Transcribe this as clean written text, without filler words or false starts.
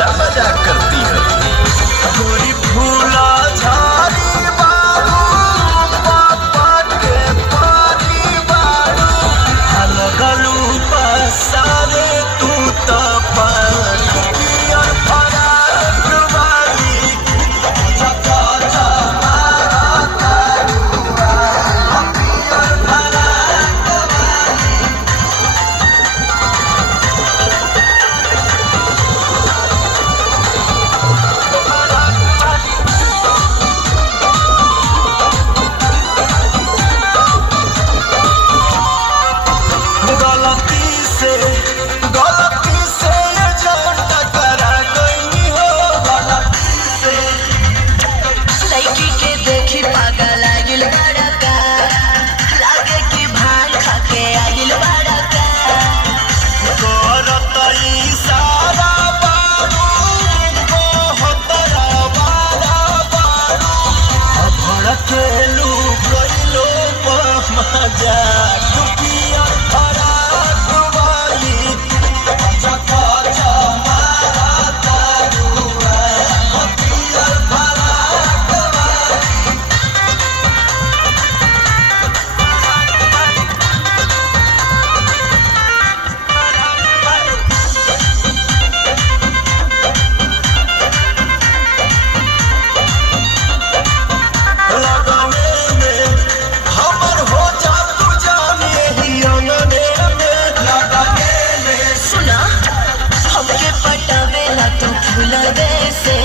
अच्छा मजाक करती है। गोरी फूला झाड़ी बारू, पापा के पानी बारू, हलगलू पसारे तू तो पानी पियर फराक वाली। चका चमारा तारुआ, पियर फराक वाली। गलती से ये जान टकरा गई हो, गलती से। लड़की के देखी पागल आगिल बड़का, लागे कि भांग खा के आगिल बड़का। करत इशारा बारू, बहुत आवारा बारू, भड़केलू गइलो मजाक पियर फराक वाली। चका चमारा तारुआ, पियर फराक वाली। लगने में हमर हो जा तू जान, यही अंगने में लगने में। सुना हमके पटावेला तू फूलवे से,